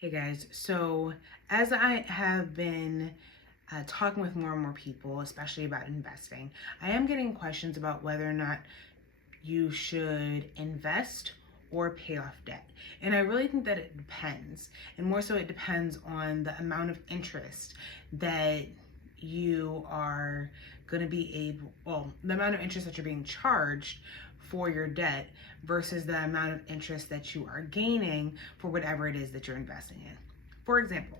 Hey guys, so as I have been talking with more and more people, especially about investing, I am getting questions about whether or not you should invest or pay off debt. And I really think that it depends. And more so, it depends on the amount of interest that you are going to be the amount of interest that you're being charged for your debt versus the amount of interest that you are gaining for whatever it is that you're investing in. For example,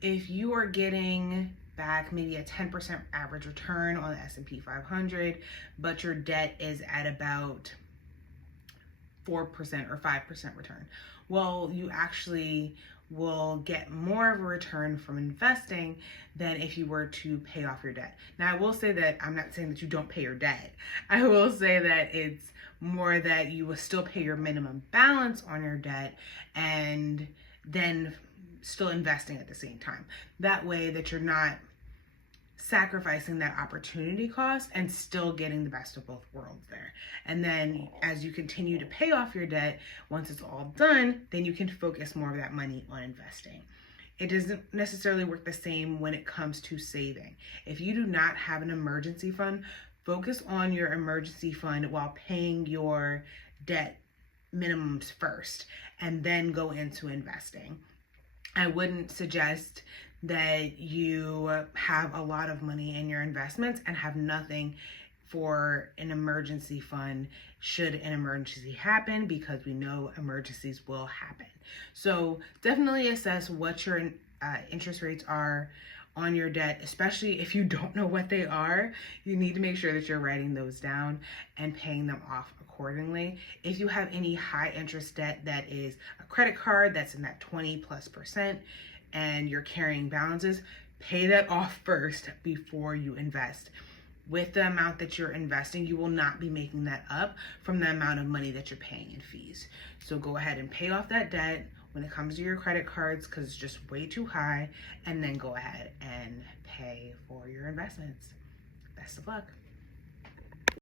if you are getting back maybe a 10% average return on the S&P 500, but your debt is at about 4% or 5% return. Well, you actually will get more of a return from investing than if you were to pay off your debt. Now, I will say that I'm not saying that you don't pay your debt. I will say that it's more that you will still pay your minimum balance on your debt and then still investing at the same time. That way that you're not sacrificing that opportunity cost and still getting the best of both worlds there. And then as you continue to pay off your debt, once it's all done, then you can focus more of that money on investing. It doesn't necessarily work the same when it comes to saving. If you do not have an emergency fund, focus on your emergency fund while paying your debt minimums first and then go into investing. I wouldn't suggest that you have a lot of money in your investments and have nothing for an emergency fund should an emergency happen, because we know emergencies will happen. So definitely assess what your interest rates are on your debt, especially if you don't know what they are. You need to make sure that you're writing those down and paying them off accordingly. If you have any high interest debt that is a credit card that's in that 20+% and you're carrying balances, pay that off first before you invest. With the amount that you're investing, you will not be making that up from the amount of money that you're paying in fees. So go ahead and pay off that debt when it comes to your credit cards, because it's just way too high, and then go ahead and pay for your investments. Best of luck.